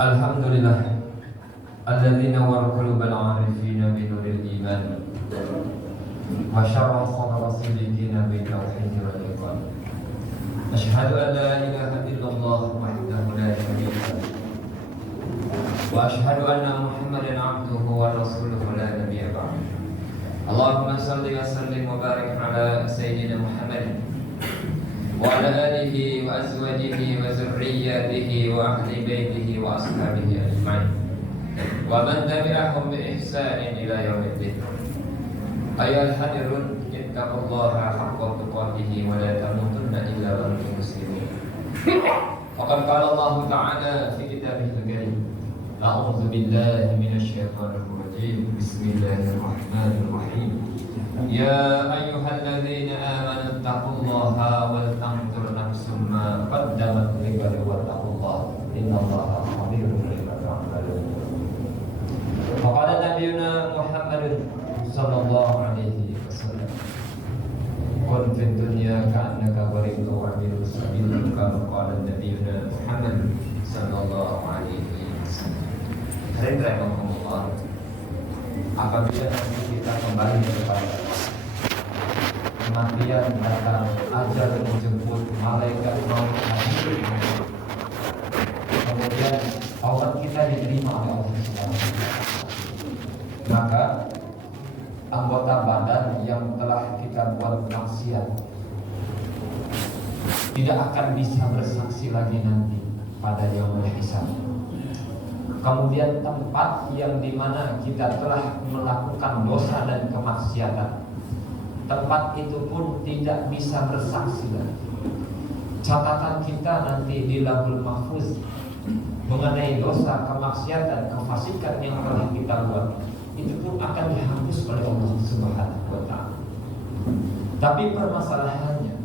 Alhamdulillah alladzi nawwara qulubal 'arifina bi nuril iman wa syarraha sadra siddiqina bi tauhid wal iqan. Asyhadu an la ilaha illallah wahdahu la syarika lah wa asyhadu anna Muhammadan 'abduhu wa rasuluhu la nabiyya ba'd. Allahumma shalli wa sallim wa barik ala sayyidina Muhammadin wa ala alihi wa azwajihi wa zurriyyatihi wa ahli baitihi wa ashabihi ajma'in wa man tabi'ahum bi ihsanin ila yaumiddin. Ayyuhal hadirun, ittaqullaha haqqa tuqatih wa la tamutunna illa wa antum muslimun. Faqad qala Allah ta'ala fi kitabihil karim, a'udzu billahi minasy syaithanir rajim. Bismillahirrahmanirrahim. Ya ayyuhalladzina amanu taqullaha wal tanzur nafsum ma qaddamat lighadin wattaqullaha innallaha khabirun bima ta'malun. Faqala nabiyuna Muhammadun sallallahu alaihi wasallam, kun fid dunya ka'annaka gharibun wa abiru sabil, kama qala nabiyuna Muhammad sallallahu alaihi wasallam. Hadirin rahimakumullah, apabila nanti kita kembali kepada kematian datang, ajal menjemput, malaikat maut hadir, kemudian taubat kita diterima oleh Allah Subhanahu wa taala, maka anggota badan yang telah kita buat maksiat tidak akan bisa bersaksi lagi nanti pada yaumul hisab. Kemudian tempat yang dimana kita telah melakukan dosa dan kemaksiatan, tempat itu pun tidak bisa bersaksi lagi. Catatan kita nanti di Lauhul Mahfuz mengenai dosa, kemaksiatan, kefasikan yang telah kita buat, itu pun akan dihapus oleh Allah Subhanahu wa taala. Tapi permasalahannya,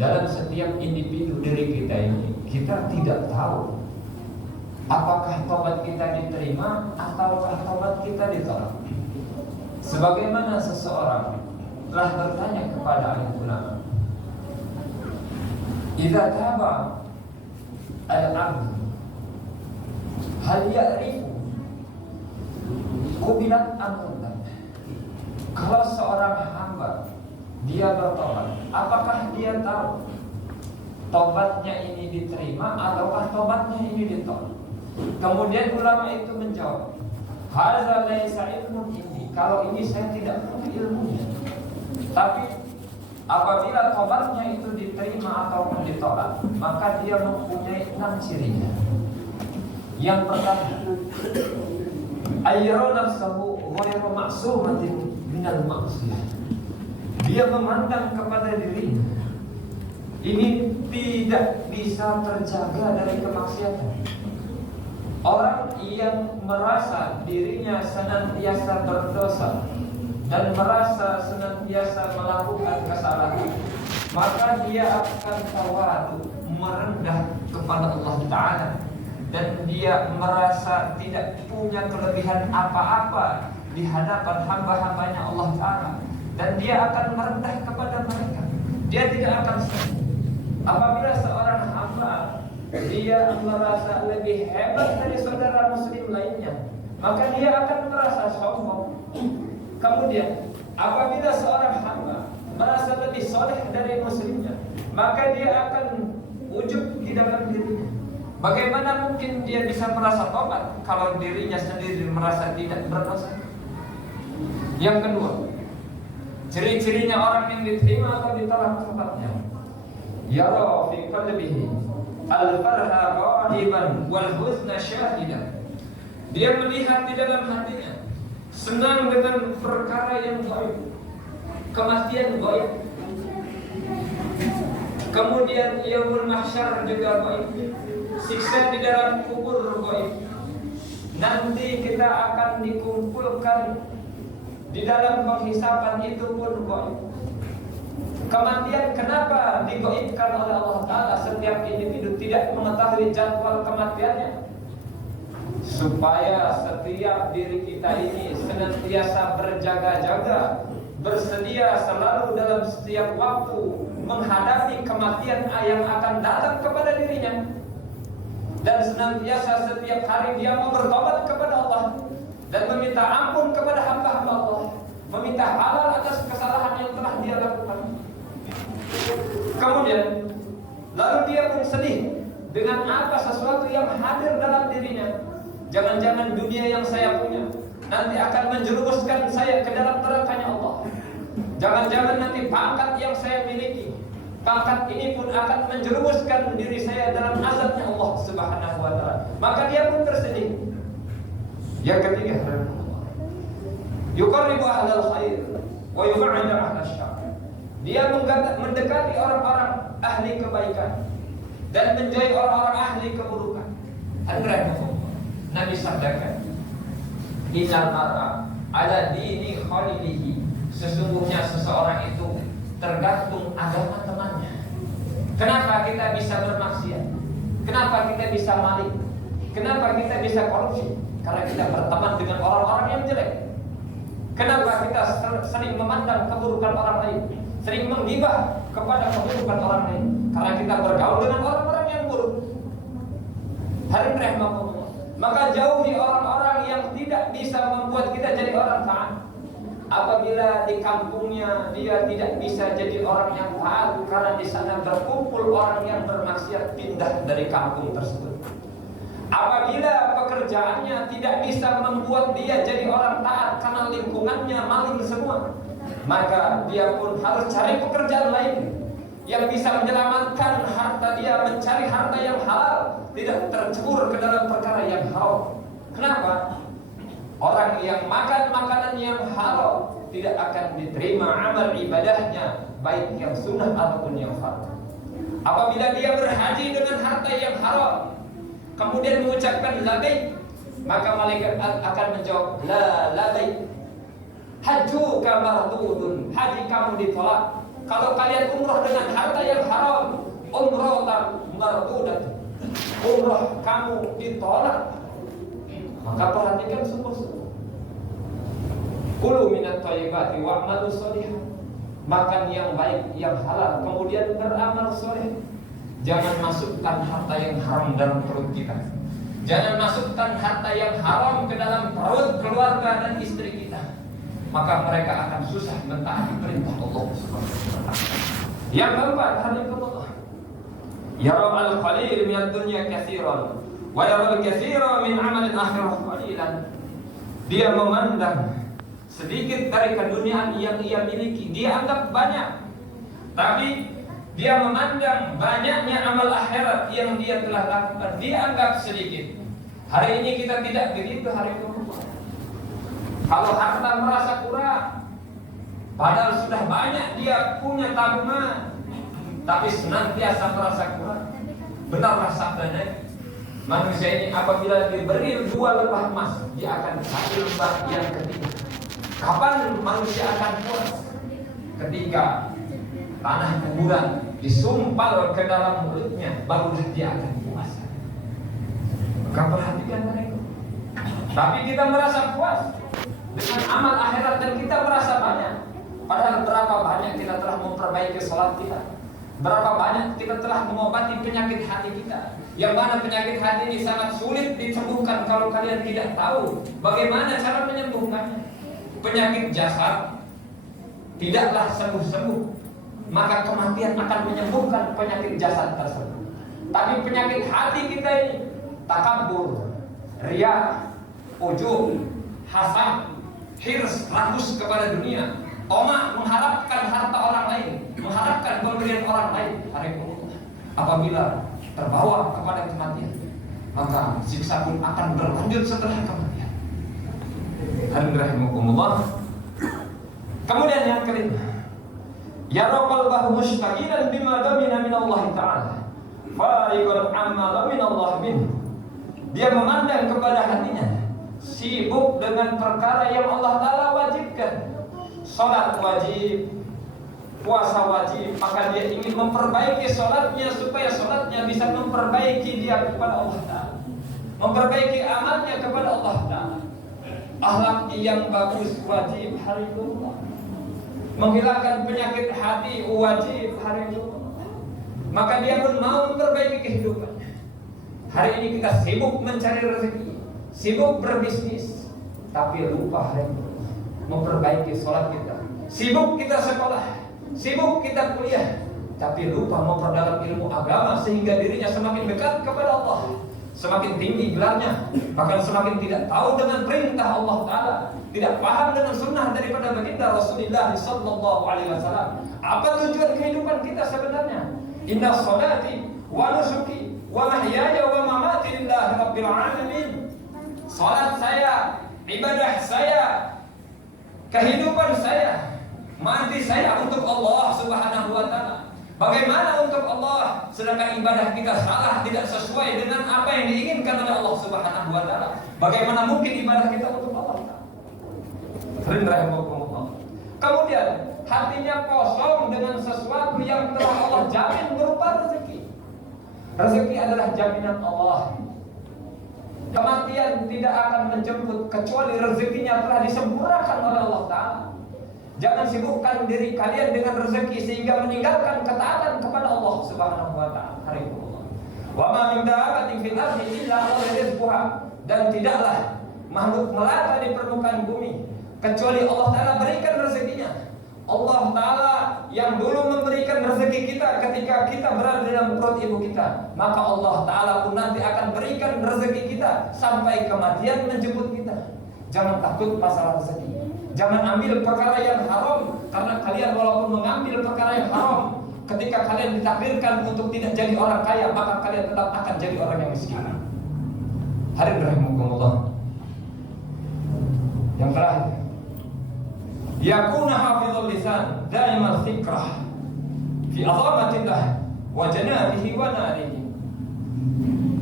dalam setiap individu diri kita ini, kita tidak tahu apakah taubat kita diterima ataukah taubat kita ditolak. Sebagaimana seseorang telah bertanya kepada alim ulama, idza taba al-'abd hal ya'rifu qubilat am-la? Kalau seorang hamba dia bertobat, apakah dia tahu tobatnya ini diterima ataukah tobatnya ini ditolak? Kemudian ulama itu menjawab, hadza laisa ilmun ini, kalau ini saya tidak punya ilmunya. Tapi apabila tobatnya itu diterima ataupun ditolak, maka dia mempunyai 6 cirinya. Yang pertama, ayyara nafsahu ghairu ma'sumatin minal ma'siyah. Dia memandang kepada dirinya ini tidak bisa terjaga dari kemaksiatan. Orang yang merasa dirinya senantiasa berdosa dan merasa senantiasa melakukan kesalahan, maka dia akan tawadu, merendah kepada Allah Ta'ala, dan dia merasa tidak punya kelebihan apa-apa di hadapan hamba-hambanya Allah Ta'ala, dan dia akan merendah kepada mereka. Dia tidak akan sombong. Apabila seorang hamba dia merasa lebih hebat dari saudara muslim lainnya, maka dia akan merasa sombong. Kemudian apabila seorang hamba merasa lebih soleh dari muslimnya, maka dia akan ujub di dalam dirinya. Bagaimana mungkin dia bisa merasa tobat kalau dirinya sendiri merasa tidak berdosa? Yang kedua, ciri-cirinya orang yang diterima atau ditolak tobatnya, yara fi qalbihi al-farha ghaliban wal huzna syahidan. Dia melihat di dalam hatinya senang dengan perkara yang gaib, kematian gaib, kemudian yaumul mahsyar juga gaib, siksa di dalam kubur gaib, nanti kita akan dikumpulkan di dalam penghisaban itu pun gaib. Kematian kenapa digaibkan oleh Allah Ta'ala? Setiap individu tidak mengetahui jadwal kematiannya, supaya setiap diri kita ini senantiasa berjaga-jaga, bersedia selalu dalam setiap waktu menghadapi kematian yang akan datang kepada dirinya. dan senantiasa setiap hari dia mau bertobat kepada Allah dan meminta ampun kepada hamba-hamba Allah, meminta halal atas kesalahan yang telah dia lakukan. Kemudian lalu dia pun sedih dengan apa sesuatu yang hadir dalam dirinya. Jangan-jangan dunia yang saya punya nanti akan menjerumuskan saya ke dalam nerakanya Allah. Jangan-jangan nanti pangkat yang saya miliki, pangkat ini pun akan menjerumuskan diri saya dalam azabnya Allah Subhanahu wa ta'ala. Maka dia pun bersedih. Yang ketiga, yuqarribu ahlal khair wa yub'idu ahlal syarr. Dia mendekati orang-orang ahli kebaikan dan menjauhi orang-orang ahli keburukan. Nabi sabdakan, innal mar'a ala dini khalilihi. Sesungguhnya seseorang itu tergantung agama temannya. Kenapa kita bisa bermaksiat? Kenapa kita bisa maling? Kenapa kita bisa korupsi? Karena kita berteman dengan orang-orang yang jelek. Kenapa kita sering memandang keburukan orang lain, sering menggibah kepada keburukan orang lain? Karena kita bergaul dengan orang-orang yang buruk. Hari rahmatullah. Maka jauhi orang-orang yang tidak bisa membuat kita jadi orang taat. Apabila di kampungnya dia tidak bisa jadi orang yang taat karena di sana berkumpul orang yang bermaksiat, pindah dari kampung tersebut. Apabila pekerjaannya tidak bisa membuat dia jadi orang taat karena lingkungannya maling semua, maka dia pun harus cari pekerjaan lain yang bisa menyelamatkan harta dia, mencari harta yang halal, tidak tercebur ke dalam perkara yang haram. Kenapa? Orang yang makan makanan yang halal tidak akan diterima amal ibadahnya, baik yang sunnah ataupun yang fardu. Apabila dia berhaji dengan harta yang haram, kemudian mengucapkan labbaik, maka malaikat akan menjawab la labbaik, hajjuka mardudun, haji kamu ditolak. Kalau kalian umrah dengan harta yang haram, umrah mardudat, umrah kamu ditolak. Maka perhatikan sungguh-sungguh. Kulu minat thayyibati wa'malu sholihan. Makan yang baik, yang halal, kemudian beramal soleh. Jangan masukkan harta yang haram dalam perut kita. Jangan masukkan harta yang haram ke dalam perut keluarga dan istri kita. Maka mereka akan susah mentaati perintah Allah Subhanahu wa ta'ala. Yang keempat, hadithullah. Yara al-qalil min ad-dunya katsiran wa yara al-katsira min 'amal al-akhirah qalilan. Dia memandang sedikit dari keduniaan yang ia miliki, dia anggap banyak. Tapi dia memandang banyaknya amal akhirat yang dia telah lakukan, dia anggap sedikit. Hari ini kita tidak begitu, hari ini. Kalau harta merasa kurang, padahal sudah banyak dia punya tabungan, tapi senantiasa merasa kurang. Benarlah sabdanya, manusia ini apabila diberi 2 lebah emas, dia akan 1 lebah yang ketiga. Kapan manusia akan puas? Ketika tanah kuburan disumpal ke dalam mulutnya, barulah dia akan puas. Maka perhatikan mereka. Tapi kita merasa puas dengan amal akhirat dan kita merasa banyak. Padahal berapa banyak kita telah memperbaiki sholat kita, berapa banyak kita telah mengobati penyakit hati kita, yang mana penyakit hati ini sangat sulit disembuhkan kalau kalian tidak tahu bagaimana cara menyembuhkannya. Penyakit jasad tidaklah sembuh-sembuh, maka kematian akan menyembuhkan penyakit jasad tersebut. Tapi penyakit hati kita ini, takabur, riya, ujub, hasad, hirs, rakus kepada dunia, tamak, mengharapkan harta orang lain, mengharapkan pemberian orang lain. Apabila terbawa kepada kematian, maka siksa pun akan berlanjut setelah kematian. Alhamdulillah. Kemudian yang kelima, yara qalbahu mushtaqilan bima damina min Allah Ta'ala fariqan amma damina Allah min. Dia memandang kepada hatinya, sibuk dengan perkara yang Allah Ta'ala wajibkan. Salat wajib, puasa wajib, maka dia ingin memperbaiki salatnya supaya salatnya bisa memperbaiki dia kepada Allah Ta'ala, memperbaiki amalnya kepada Allah Ta'ala. Akhlak yang bagus wajib hari itu, menghilangkan penyakit hati wajib hari itu. Maka dia pun mau memperbaiki kehidupannya. Hari ini kita sibuk mencari rezeki, sibuk berbisnis, tapi lupa hari ini memperbaiki sholat kita. Sibuk kita sekolah, sibuk kita kuliah, tapi lupa memperdalam ilmu agama sehingga dirinya semakin dekat kepada Allah, semakin tinggi gelarnya, bahkan semakin tidak tahu dengan perintah Allah Ta'ala, tidak paham dengan sunnah daripada baginda Rasulullah Sallallahu Alaihi Wasallam. Apa tujuan kehidupan kita sebenarnya? Inna sholati wa nusuki wa mahyaya wa mamati lillahi rabbil alamin. Salat saya, ibadah saya, kehidupan saya, mati saya untuk Allah Subhanahu wa taala. Bagaimana untuk Allah sedangkan ibadah kita salah, tidak sesuai dengan apa yang diinginkan oleh Allah Subhanahu wa taala? Bagaimana mungkin ibadah kita untuk Allah? Kemudian hatinya kosong dengan sesuatu yang telah Allah jamin berupa rezeki. Rezeki adalah jaminan Allah. Kematian tidak akan menjemput kecuali rezekinya telah disempurnakan oleh Allah Ta'ala. Jangan sibukkan diri kalian dengan rezeki sehingga meninggalkan ketaatan kepada Allah Subhanahu wa taala. Wa ma min dabbatin fil ardi illa 'ala rizqiha. Dan tidaklah makhluk melata di permukaan bumi kecuali Allah Ta'ala berikan rezekinya. Allah Ta'ala yang dulu memberikan rezeki kita ketika kita berada dalam perut ibu kita, maka Allah Ta'ala pun nanti akan berikan rezeki kita sampai kematian menjemput kita. Jangan takut masalah rezeki. Jangan ambil perkara yang haram, karena kalian walaupun mengambil perkara yang haram, ketika kalian ditakdirkan untuk tidak jadi orang kaya, maka kalian tetap akan jadi orang yang miskin. Hadirin rahimakumullah. Yang terakhir, yakuna hafizul lisan daimal fikrah fi azamatillah wa janabihi wa narihi.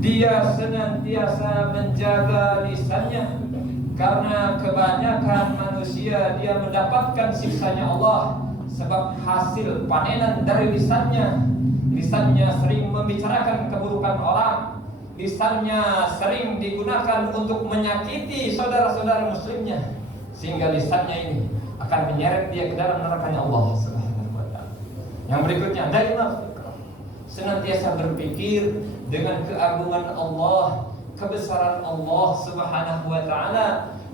Dia senantiasa menjaga lisannya, karena kebanyakan manusia dia mendapatkan siksanya Allah sebab hasil panenan dari lisannya. Lisannya sering membicarakan keburukan orang, lisannya sering digunakan untuk menyakiti saudara-saudara muslimnya, sehingga lisannya ini akan menyeret dia ke dalam nerakanya Allah Subhanahu wa taala. Yang berikutnya, daimal fikrah, senantiasa berpikir dengan keagungan Allah, kebesaran Allah Subhanahu wa taala,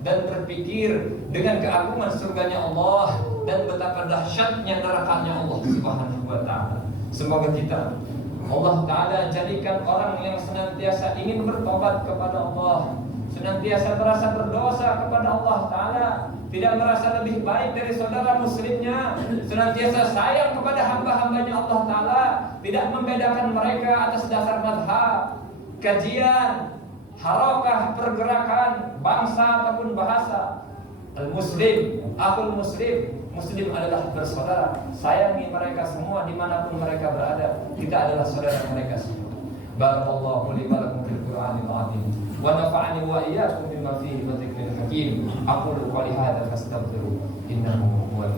dan berpikir dengan keagungan surganya Allah dan betapa dahsyatnya nerakanya Allah Subhanahu wa taala. Semoga kita Allah Ta'ala jadikan orang yang senantiasa ingin bertobat kepada Allah, senantiasa merasa berdosa kepada Allah Ta'ala, tidak merasa lebih baik dari saudara muslimnya, senantiasa sayang kepada hamba-hambanya Allah Ta'ala, tidak membedakan mereka atas dasar madhab, kajian, harakah, pergerakan, bangsa ataupun bahasa. Al-Muslim, akul Muslim, Muslim adalah bersaudara. Sayangi mereka semua dimanapun mereka berada. Kita adalah saudara mereka semua. Barakallahu li wa lakum fil Qur'anil azim wa nafa'ani wa iyyakum bima fihi wa dzikril hakim. Aqulu qali hadza fastaghfiru innahu huwal